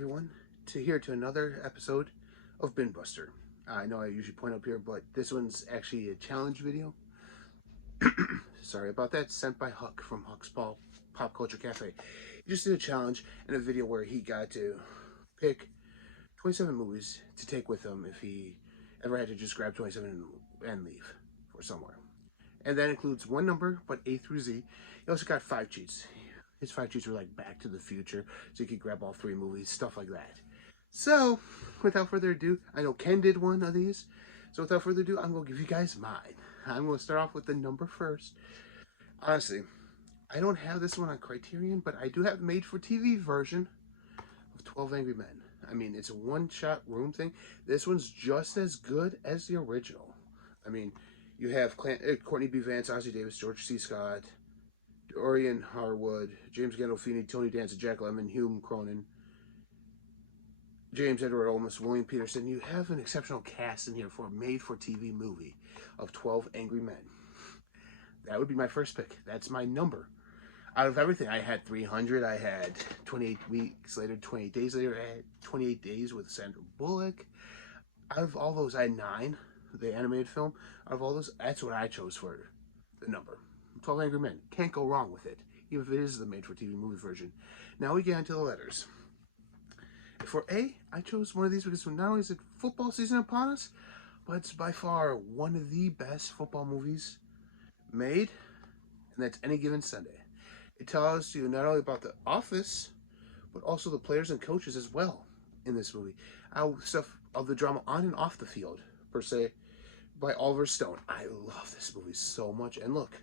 everyone, to another episode of Binbuster. I know I usually point up here, but this one's actually a challenge video. Sorry about that. Sent by Huck from Huck's Pop Culture Cafe. He just did a challenge and a video where he got to pick 27 movies to take with him if he ever had to just grab 27 and leave for somewhere. And that includes one number, but A through Z. He also got 5 cheats. His 5 cheats were like Back to the Future, so you could grab all 3 movies, stuff like that. So, without further ado, I know Ken did one of these, so without further ado, I'm going to give you guys mine. I'm going to start off with the number first. Honestly, I don't have this one on Criterion, but I do have made-for-TV version of 12 Angry Men. I mean, it's a one-shot room thing. This one's just as good as the original. I mean, you have Courtney B. Vance, Ossie Davis, George C. Scott, Dorian Harwood, James Gandolfini, Tony Danza, Jack Lemmon, Hume Cronin, James Edward Olmos, William Peterson. You have an exceptional cast in here for a made-for-TV movie of 12 Angry Men. That would be my first pick. That's my number. Out of everything, I had 300. I had 28 weeks later, 28 days later. I had 28 days with Sandra Bullock. Out of all those, I had 9. The animated film. Out of all those, that's what I chose for the number. 12 Angry Men. Can't go wrong with it, even if it is the made-for-TV movie version. Now we get into the letters. For A, I chose one of these because not only is it football season upon us, but it's by far one of the best football movies made, and that's Any Given Sunday. It tells you not only about the office, but also the players and coaches as well in this movie. Stuff of the drama on and off the field, per se, by Oliver Stone. I love this movie so much, and look,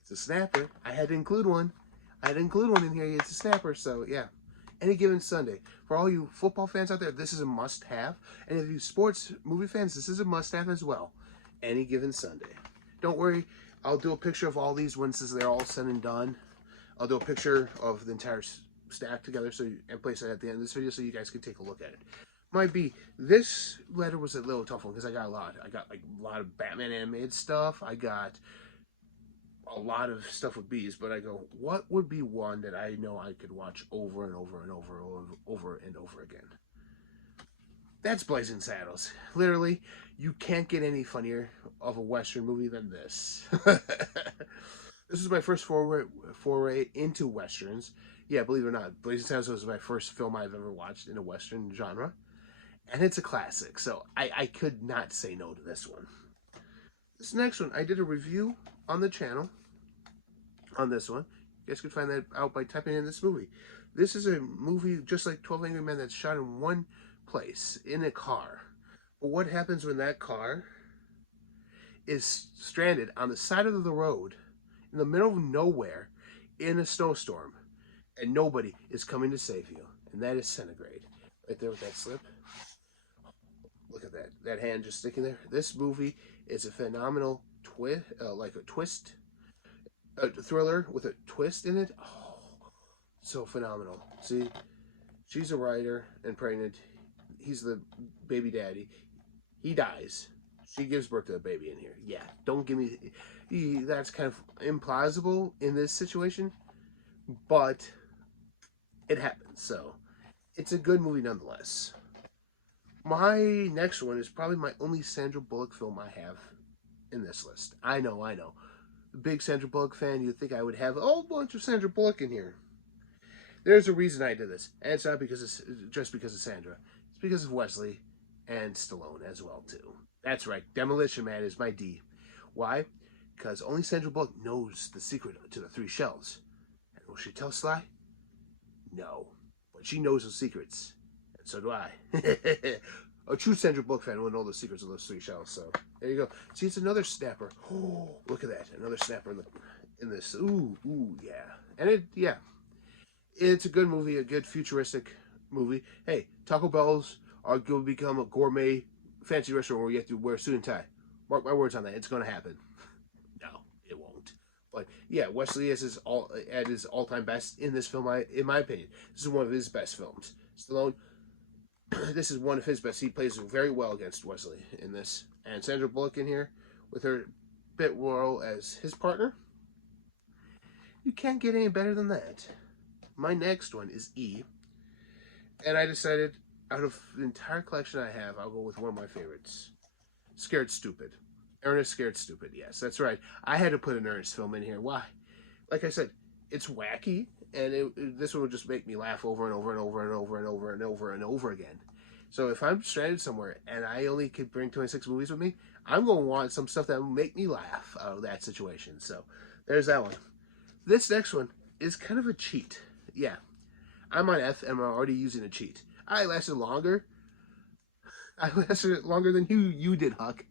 it's a snapper. I had to include one. In here. It's a snapper, so yeah. Any Given Sunday. For all you football fans out there, this is a must-have. And if you sports movie fans, this is a must-have as well. Any Given Sunday. Don't worry, I'll do a picture of all these once they're all said and done. I'll do a picture of the entire stack together and place it at the end of this video so you guys can take a look at it. Might be, this letter was a little tough one because I got a lot. I got like a lot of Batman animated stuff. I got a lot of stuff with bees, but I go, what would be one that I know I could watch over and over and over again? That's Blazing Saddles. Literally, you can't get any funnier of a Western movie than this. This is my first foray into Westerns. Yeah, believe it or not, Blazing Saddles was my first film I've ever watched in a Western genre. And it's a classic, so I could not say no to this one. This next one, I did a review on the channel on this one. You guys can find that out by typing in this movie. This is a movie just like 12 Angry Men that's shot in one place, in a car. But what happens when that car is stranded on the side of the road, in the middle of nowhere, in a snowstorm, and nobody is coming to save you? And that is Centigrade. Right there with that slip. Look at that hand just sticking there. This movie is a phenomenal twist, a thriller with a twist in it. Oh, so phenomenal. See, she's a writer and pregnant. He's the baby daddy. He dies. She gives birth to a baby in here. Yeah, don't give me... That's kind of implausible in this situation, but it happens, so it's a good movie nonetheless. My next one is probably my only Sandra Bullock film I have in this list. I know. Big Sandra Bullock fan, you'd think I would have a whole bunch of Sandra Bullock in here. There's a reason I did this, and it's not just because of Sandra. It's because of Wesley and Stallone as well, too. That's right, Demolition Man is my D. Why? Because only Sandra Bullock knows the secret to the 3 shells. And will she tell Sly? No. But she knows the secrets. And so do I. A true Sandra Bullock fan will know the secrets of those 3 shells. So there you go. See, it's another snapper. Oh, look at that! Another snapper in this. Ooh, yeah. And it's a good movie, a good futuristic movie. Hey, Taco Bell's are going to become a gourmet fancy restaurant where you have to wear a suit and tie. Mark my words on that. It's going to happen. No, it won't. But yeah, Wesley is at his all-time best in this film. In my opinion, this is one of his best films. Stallone. This is one of his best. He plays very well against Wesley in this. And Sandra Bullock in here with her bit role as his partner. You can't get any better than that. My next one is E. And I decided, out of the entire collection I have, I'll go with one of my favorites. Scared Stupid. Ernest Scared Stupid. Yes, that's right. I had to put an Ernest film in here. Why? Like I said, it's wacky, and this one would just make me laugh over and over and over and over and over and over and over again. So if I'm stranded somewhere and I only could bring 26 movies with me, I'm going to want some stuff that will make me laugh out of that situation. So there's that one. This next one is kind of a cheat. Yeah, I'm on F and I'm already using a cheat. I lasted longer. I lasted longer than you did, Huck.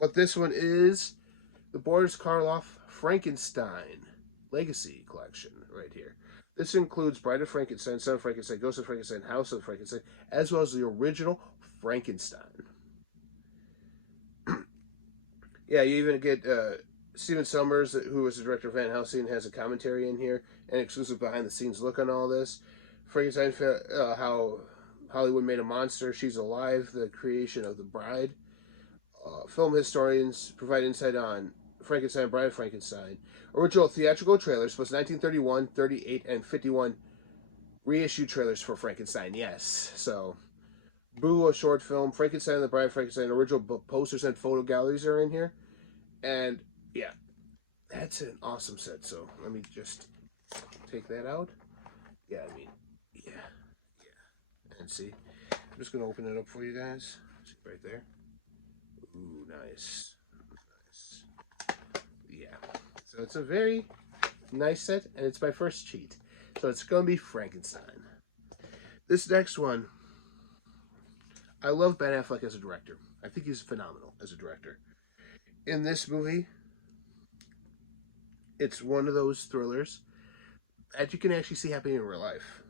But this one is the Boris Karloff Frankenstein Legacy Collection right here. This includes Bride of Frankenstein, Son of Frankenstein, Ghost of Frankenstein, House of Frankenstein, as well as the original Frankenstein. Yeah, you even get Stephen Sommers, who was the director of Van Helsing, has a commentary in here, an exclusive behind-the-scenes look on all this. Frankenstein, how Hollywood made a monster, She's Alive, the creation of the Bride. Film historians provide insight on Frankenstein, Bride of Frankenstein. Original theatrical trailers, plus 1931, 38, and 51 reissued trailers for Frankenstein. Yes, so Boo, a short film, Frankenstein and the Bride of Frankenstein, original posters and photo galleries are in here. And yeah, that's an awesome set. So let me just take that out. Yeah, I mean, yeah. And see, I'm just going to open it up for you guys. See right there. Ooh, nice. Yeah. So it's a very nice set, and it's my first cheat. So it's going to be Frankenstein. This next one, I love Ben Affleck as a director. I think he's phenomenal as a director. In this movie, it's one of those thrillers that you can actually see happening in real life.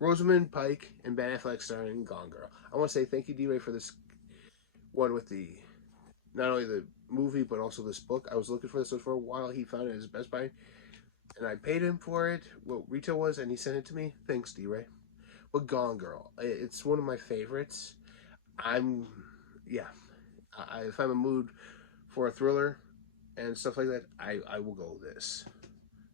Rosamund Pike and Ben Affleck starring Gone Girl. I want to say thank you, D-Ray, for this one with the, not only the movie, but also this book. I was looking for this for a while. He found it at his Best Buy, and I paid him for it, what retail was, and he sent it to me. Thanks, D-Ray. But Gone Girl, it's one of my favorites. If I'm in a mood for a thriller and stuff like that, I will go with this.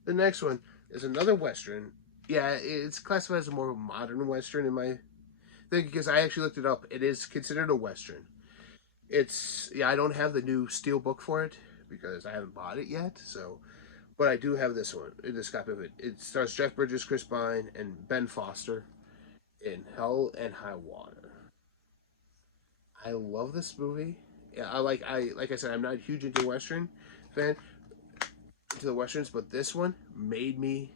The next one is another Western. Yeah, it's classified as a more modern Western in my thing, because I actually looked it up. It is considered a Western. I don't have the new Steelbook for it because I haven't bought it yet, so, but I do have this one, this copy of it. It stars Jeff Bridges, Chris Pine, and Ben Foster in Hell and High Water. I love this movie. Yeah, like I said, I'm not huge into Western fan, into the Westerns, but this one made me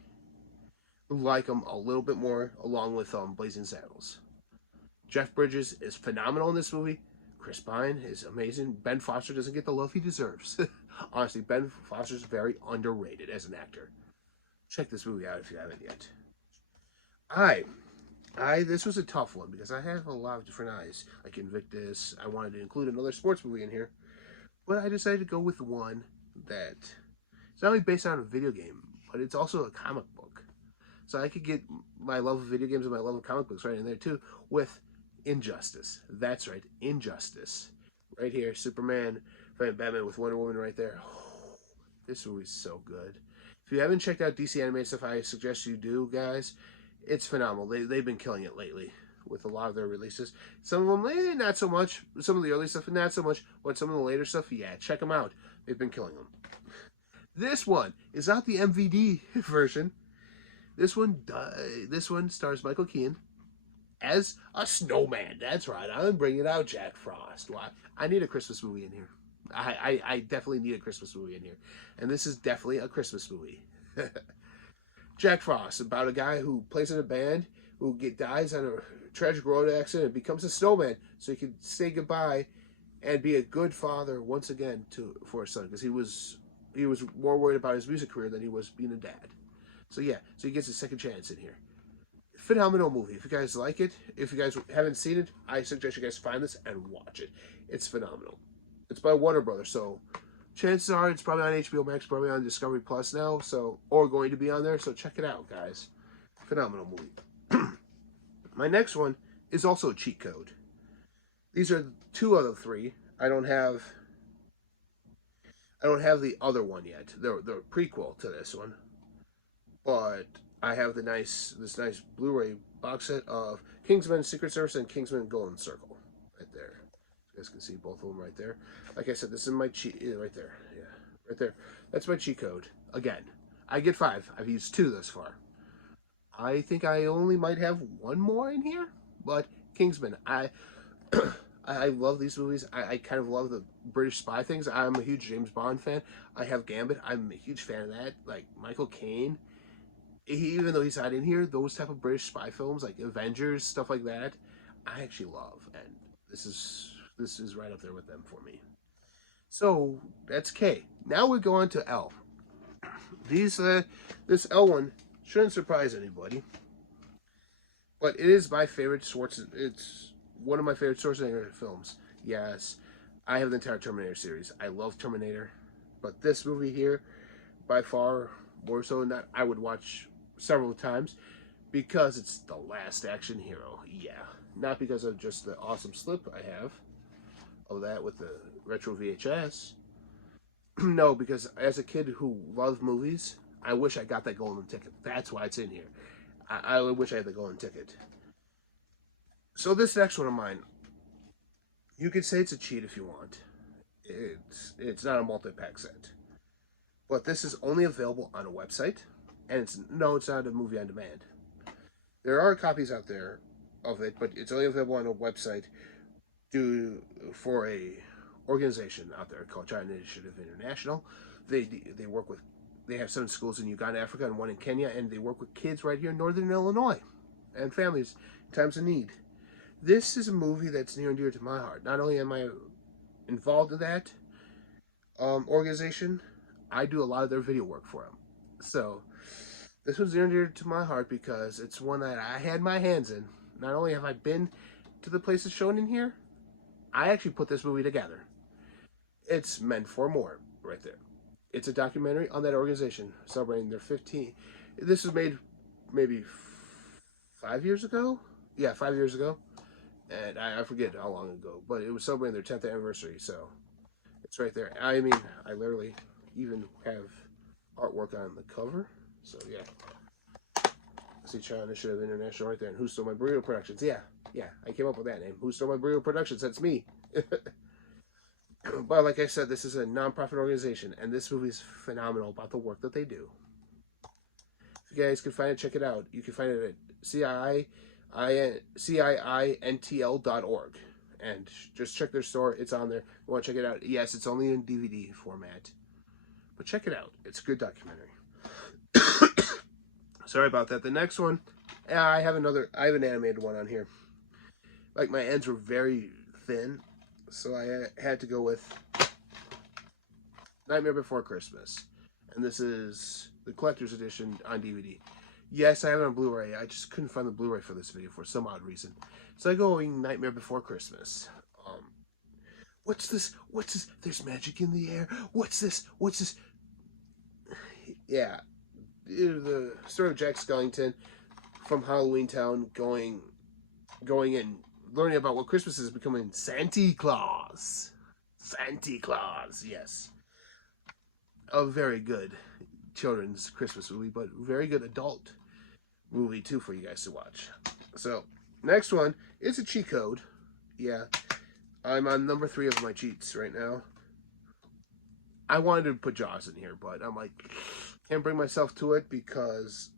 like them a little bit more, along with Blazing Saddles. Jeff Bridges is phenomenal in this movie. Chris Pine is amazing. Ben Foster doesn't get the love he deserves. Honestly, Ben Foster's very underrated as an actor. Check this movie out if you haven't yet. This was a tough one because I have a lot of different eyes, like Invictus. I wanted to include another sports movie in here, but I decided to go with one that is not only based on a video game, but it's also a comic book. So I could get my love of video games and my love of comic books right in there too, with Injustice. That's right, Injustice. Right here, Superman, Batman with Wonder Woman right there. Oh, this movie's so good. If you haven't checked out DC animated stuff, I suggest you do, guys. It's phenomenal. They've been killing it lately with a lot of their releases. Some of them, not so much. Some of the early stuff, not so much. But some of the later stuff, yeah, check them out. They've been killing them. This one is not the MVD version. This one stars Michael Keaton as a snowman. That's right. I'm bringing out Jack Frost. Why? I need a Christmas movie in here. I definitely need a Christmas movie in here. And this is definitely a Christmas movie. Jack Frost, about a guy who plays in a band who dies on a tragic road accident and becomes a snowman so he can say goodbye and be a good father once again for his son, because he was more worried about his music career than he was being a dad. So yeah, so he gets a second chance in here. Phenomenal movie. If you guys like it, if you guys haven't seen it, I suggest you guys find this and watch it. It's phenomenal. It's by Warner Brothers, so chances are it's probably on HBO Max, probably on Discovery Plus now, or going to be on there, so check it out, guys. Phenomenal movie. My next one is also a cheat code. These are two of the three. I don't have the other one yet. The prequel to this one. But I have this nice Blu-ray box set of Kingsman Secret Service and Kingsman Golden Circle. Right there. You guys can see both of them right there. Like I said, this is my cheat. Yeah, right there. Yeah, right there. That's my cheat code. Again, I get 5. I've used 2 thus far. I think I only might have 1 more in here. But Kingsman, I love these movies. I kind of love the British spy things. I'm a huge James Bond fan. I have Gambit. I'm a huge fan of that. Like Michael Caine. Even though he's not in here, those type of British spy films like Avengers, stuff like that, I actually love. And this is right up there with them for me. So that's K. Now we go on to L. This L one shouldn't surprise anybody, but it is my favorite It's one of my favorite Schwarzenegger films. Yes, I have the entire Terminator series. I love Terminator, but this movie here, by far more so than that, I would watch several times because it's the last action hero. Yeah, not because of just the awesome slip I have of that with the retro VHS. No, because as a kid who loved movies, I wish I got that golden ticket. That's why it's in here. I wish I had the golden ticket. So this next one of mine, you could say it's a cheat if you want. It's not a multi-pack set. But this is only available on a website, and it's not a movie on demand. There are copies out there of it, but it's only available on a website for a organization out there called China Initiative International. They have 7 schools in Uganda, Africa, and 1 in Kenya, and they work with kids right here in Northern Illinois and families in times of need. This is a movie that's near and dear to my heart. Not only am I involved in that organization, I do a lot of their video work for them. So this was near and dear to my heart because it's one that I had my hands in. Not only have I been to the places shown in here, I actually put this movie together. It's Meant for More right there. It's a documentary on that organization celebrating their 15. This was made maybe 5 years ago. Yeah, 5 years ago. And I forget how long ago, but it was celebrating their 10th anniversary, so it's right there. I mean, I literally even have artwork on the cover, so yeah. See China Initiative International right there, and Who Stole My Burrito Productions. Yeah, I came up with that name. Who Stole My Burrito Productions? That's me. But like I said, this is a non-profit organization, and this movie is phenomenal about the work that they do. If you guys can find it, check it out. You can find it at CIINTL.org. And just check their store. It's on there. You want to check it out? Yes, it's only in DVD format. But check it out. It's a good documentary. Sorry about that. The next one, I have an animated one on here. Like, my ends were very thin, so I had to go with Nightmare Before Christmas. And this is the collector's edition on DVD. Yes, I have it on Blu-ray. I just couldn't find the Blu-ray for this video for some odd reason. So I go going Nightmare Before Christmas. What's this? What's this? There's magic in the air. What's this? What's this? Yeah. The story of Jack Skellington from Halloween Town going and learning about what Christmas is, becoming Santa Claus. Santa Claus, yes. A very good children's Christmas movie, but very good adult movie too for you guys to watch. So, next one is a cheat code. Yeah, I'm on number 3 of my cheats right now. I wanted to put Jaws in here, but I'm like, can't bring myself to it because,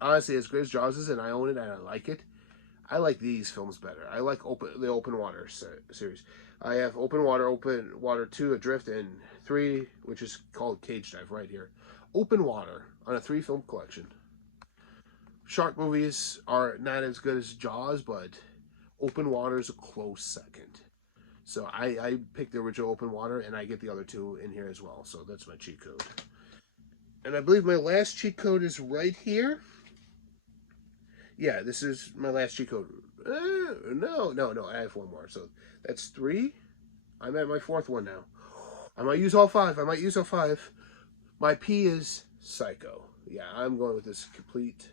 honestly, as great as Jaws is, and I own it and I like it, I like these films better. I like the Open Water series. I have Open Water 2, Adrift, and 3, which is called Cage Dive right here. Open Water on a 3-film collection. Shark movies are not as good as Jaws, but Open Water is a close second. So I picked the original Open Water, and I get the other 2 in here as well. So that's my cheat code. And I believe my last cheat code is right here. Yeah, this is my last cheat code. No, I have 1 more. So that's 3. I'm at my 4th one now. I might use all 5. My P is Psycho. Yeah, I'm going with this complete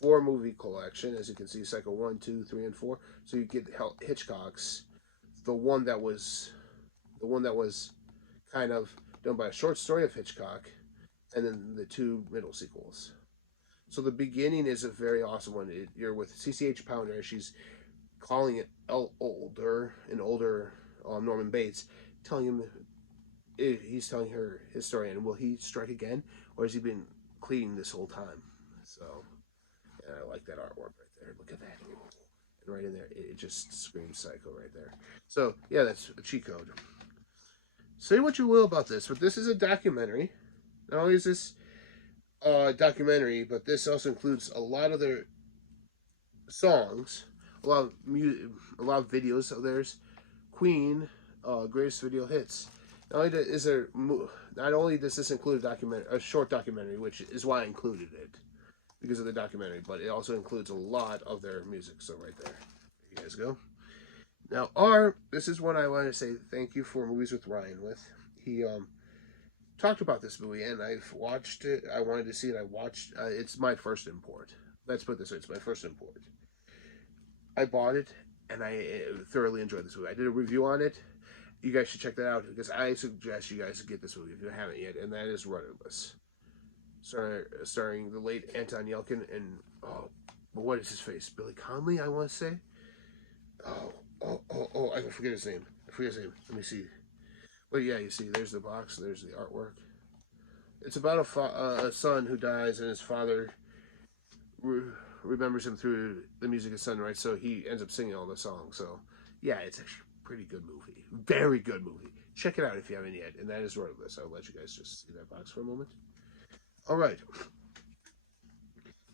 4 movie collection. As you can see, Psycho 1, 2, 3, and 4. So you get Hitchcock's, the one that was kind of done by a short story of Hitchcock, and then the 2 middle sequels. So the beginning is a very awesome one. You're with CCH Pounder. She's calling it an older Norman Bates, telling him, he's telling her his story, and will he strike again, or has he been cleaning this whole time? So, and I like that artwork right there. Look at that. And right in there, it just screams Psycho right there. So, yeah, that's a cheat code. Say what you will about this, but this is a documentary. Not only is this documentary, but this also includes a lot of their songs, a lot of music, a lot of videos. So there's Queen, greatest video hits. Not only does this include a short documentary, which is why I included it because of the documentary, but it also includes a lot of their music. So right there, you guys go. Now, this is one I want to say thank you for Movies with Ryan with. He talked about this movie, and I've watched it. I wanted to see it. I watched. It's my first import. Let's put it this way: it's my first import. I bought it, and I thoroughly enjoyed this movie. I did a review on it. You guys should check that out because I suggest you guys get this movie if you haven't yet, and that is Rudderless, starring the late Anton Yelchin and what is his face? Billy Connolly, I want to say. I forget his name. Let me see. Well, yeah, you see, there's the box, there's the artwork. It's about a son who dies, and his father remembers him through the music his son writes, so he ends up singing all the songs. So, yeah, it's actually a pretty good movie. Very good movie. Check it out if you haven't yet, and that is Rudderless. I'll let you guys just see that box for a moment. All right.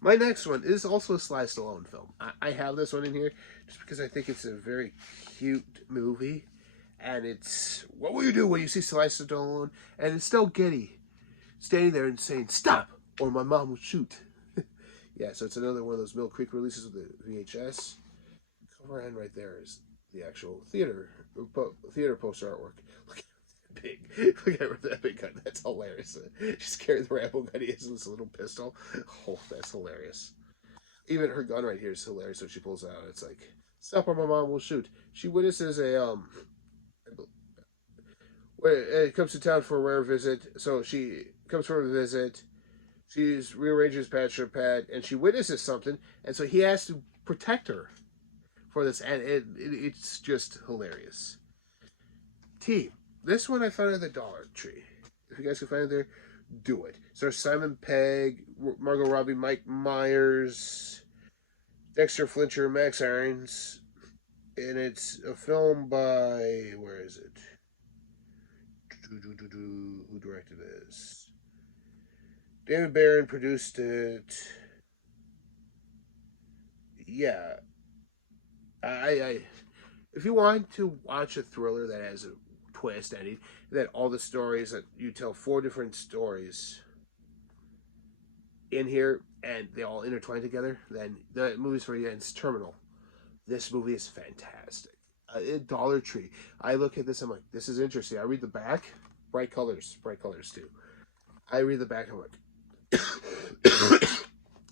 My next one is also a Sly Stallone film. I have this one in here just because I think it's a very cute movie. And it's, what will you do when you see Sly Stallone? And it's still Getty standing there and saying, "Stop, or my mom will shoot." Yeah, so it's another one of those Mill Creek releases of the VHS. Cover end right there is the actual theater poster artwork. Look at that big. Look at that big gun. That's hilarious. She's carrying the Rambo gun. He has this little pistol. Oh, that's hilarious. Even her gun right here is hilarious. So she pulls it out. It's like, "Stop, or my mom will shoot." She witnesses it comes to town for a rare visit. So she comes for a visit. She's rearranges her pad, and she witnesses something, and so he has to protect her for this, and it's just hilarious. This one I found at the Dollar Tree. If you guys can find it there, do it. So Simon Pegg, Margot Robbie, Mike Myers, Dexter Fletcher, Max Irons, and it's a film by, where is it? Who directed this? David Barron produced it. Yeah. If you want to watch a thriller that has a twist ending, that all the stories that you tell 4 different stories in here and they all intertwine together, then the movie's for you. And it's Terminal. This movie is fantastic. Dollar Tree. I look at this, I'm like, this is interesting. I read the back, bright colors too. I read the back, I'm like,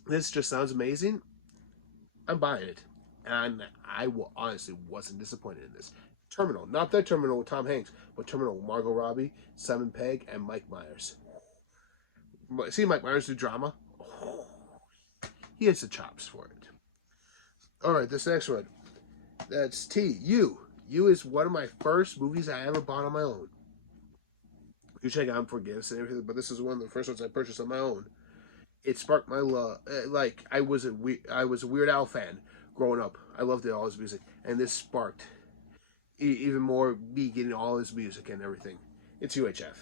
this just sounds amazing. I'm buying it. And I honestly wasn't disappointed in this. Terminal, not that Terminal with Tom Hanks, but Terminal with Margot Robbie, Simon Pegg, and Mike Myers. See Mike Myers do drama? Oh, he has the chops for it. Alright, this next one. That's You. You is one of my first movies I ever bought on my own. You check out for gifts and everything, but this is one of the first ones I purchased on my own. It sparked my love. Like, I was a Weird Al fan growing up. I loved all his music, and this sparked even more me getting all his music and everything. It's UHF.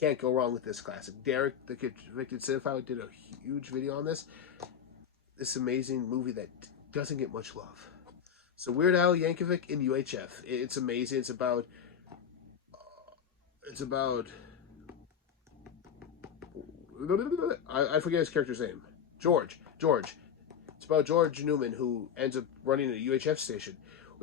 Can't go wrong with this classic. Derek, the Convicted Cinephile, did a huge video on this. This amazing movie that doesn't get much love. So Weird Al Yankovic in UHF. It's amazing. It's about I forget his character's name. George. It's about George Newman, who ends up running a UHF station.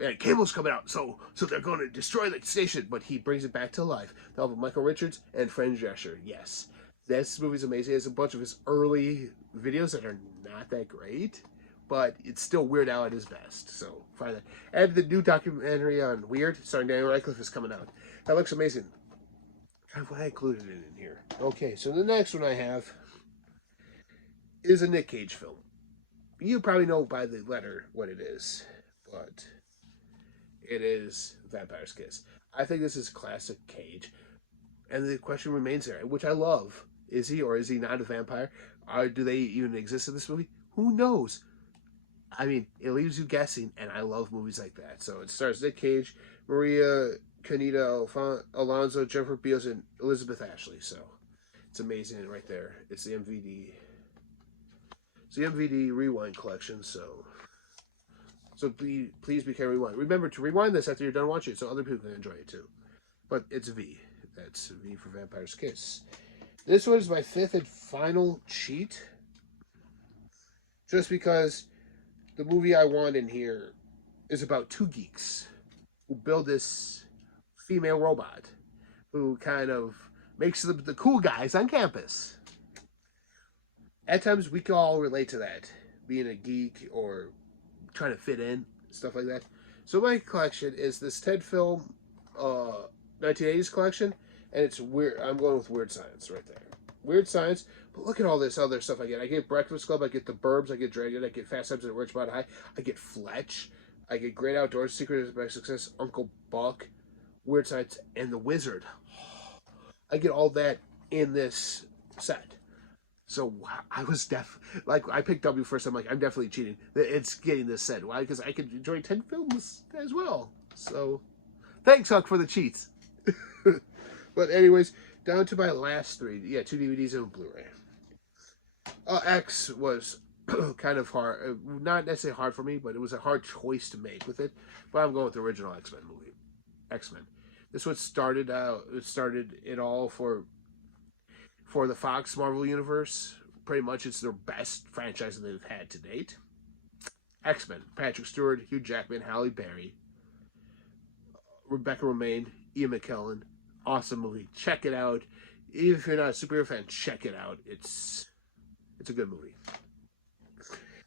And cable's coming out, so they're going to destroy the station, but he brings it back to life. They'll have Michael Richards and Fran Drescher. Yes, this movie's amazing. It's a bunch of his early videos that are not that great, but it's still Weird Al at his best. So find that. And the new documentary on Weird, starring Daniel Radcliffe, is coming out. That looks amazing. Kind of why I included it in here. Okay, so the next one I have is a Nick Cage film. You probably know by the letter what it is, but it is Vampire's Kiss. I think this is classic Cage. And the question remains there, which I love. Is he or is he not a vampire? Do they even exist in this movie? Who knows? I mean, it leaves you guessing, and I love movies like that. So it stars Nick Cage, Maria Canita Alonso, Jennifer Beals, and Elizabeth Ashley. So it's amazing right there. It's the MVD. It's the MVD Rewind collection. So please be careful. Rewind. Remember to rewind this after you're done watching it, so other people can enjoy it too. But it's V. That's V for Vampire's Kiss. This one is my fifth and final cheat. Just because the movie I want in here is about two geeks who build this female robot who kind of makes them the cool guys on campus. At times, we can all relate to that, being a geek or trying to fit in, stuff like that. So my collection is this Ted Film 1980s collection, and it's weird. I'm going with Weird Science right there. Weird Science, but look at all this other stuff I get. I get Breakfast Club, I get The Burbs, I get Dragon, I get Fast Times at Ridgemont High, I get Fletch, I get Great Outdoors, Secret of My Success, Uncle Buck, Weird Science, and The Wizard. I get all that in this set. So I was I picked W first. I'm like, I'm definitely cheating. It's getting this set. Why? Because I could enjoy 10 films as well. So thanks, Huck, for the cheats. But anyways, down to my last three. Yeah, 2 DVDs and a Blu-ray. X was kind of hard. Not necessarily hard for me, but it was a hard choice to make with it. But I'm going with the original X-Men movie. X-Men. This one started it all for the Fox Marvel Universe. Pretty much it's their best franchise that they've had to date. X-Men. Patrick Stewart, Hugh Jackman, Halle Berry, Rebecca Romijn, Ian McKellen. Awesome movie. Check it out. Even if you're not a superhero fan, check it out. It's a good movie.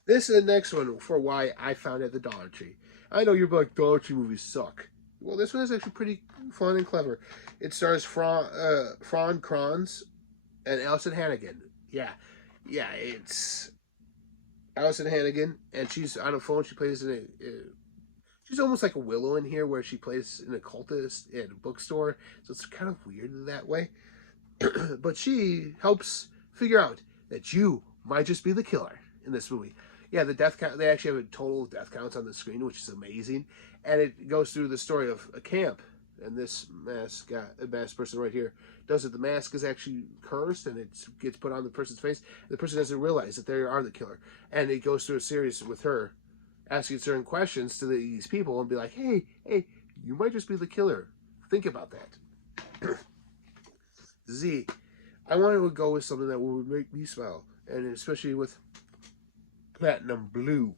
This is the next one for why I found it at the Dollar Tree. I know you're like, Dollar Tree movies suck. Well, this one is actually pretty fun and clever. It stars Fran Kranz and Allison Hannigan. Yeah, it's Allison Hannigan, and she's on a phone. She plays she's almost like a Willow in here, where she plays an occultist at a bookstore. So it's kind of weird in that way. But she helps figure out that you might just be the killer in this movie. Yeah, the death count, they actually have a total death counts on the screen, which is amazing. And it goes through the story of a camp. And this masked person right here does it. The mask is actually cursed, and it gets put on the person's face. The person doesn't realize that they are the killer. And it goes through a series with her asking certain questions to these people and be like, hey, you might just be the killer. Think about that. Z. I wanted to go with something that would make me smile. And especially with Platinum Blue.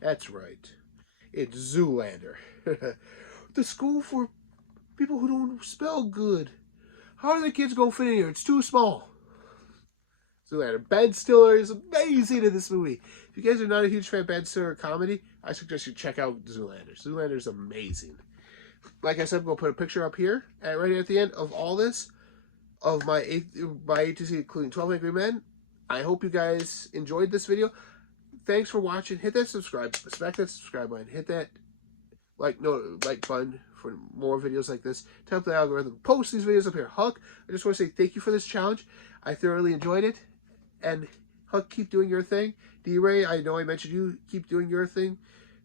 That's right. It's Zoolander. The school for people who don't spell good. How are the kids going to fit in here? It's too small. Zoolander. Ben Stiller is amazing in this movie. If you guys are not a huge fan of Ben Stiller comedy, I suggest you check out Zoolander. Zoolander is amazing. Like I said, I'm going to put a picture up here, right at the end of all this, of my A to Z, including 12 Angry Men. I hope you guys enjoyed this video. Thanks for watching. Hit that subscribe. Smack that subscribe button. Hit that like button for more videos like this to help the algorithm post these videos up here. Huck, I just want to say thank you for this challenge. I thoroughly enjoyed it. And Huck, keep doing your thing. D-Ray, I know I mentioned you. Keep doing your thing.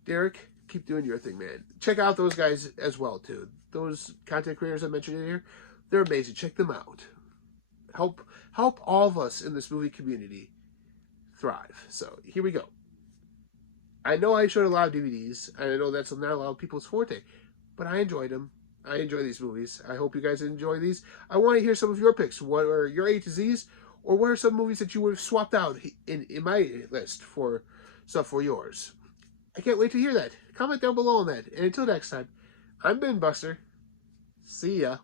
Derek, keep doing your thing, man. Check out those guys as well, too. Those content creators I mentioned in here, they're amazing. Check them out. Help all of us in this movie community thrive. So here we go. I know I showed a lot of DVDs, and I know that's not a lot of people's forte, but I enjoyed them. I enjoy these movies. I hope you guys enjoy these. I want to hear some of your picks. What are your A to Z's, or what are some movies that you would have swapped out in my list for stuff for yours? I can't wait to hear that. Comment down below on that. And until next time, I'm Binbuster. See ya.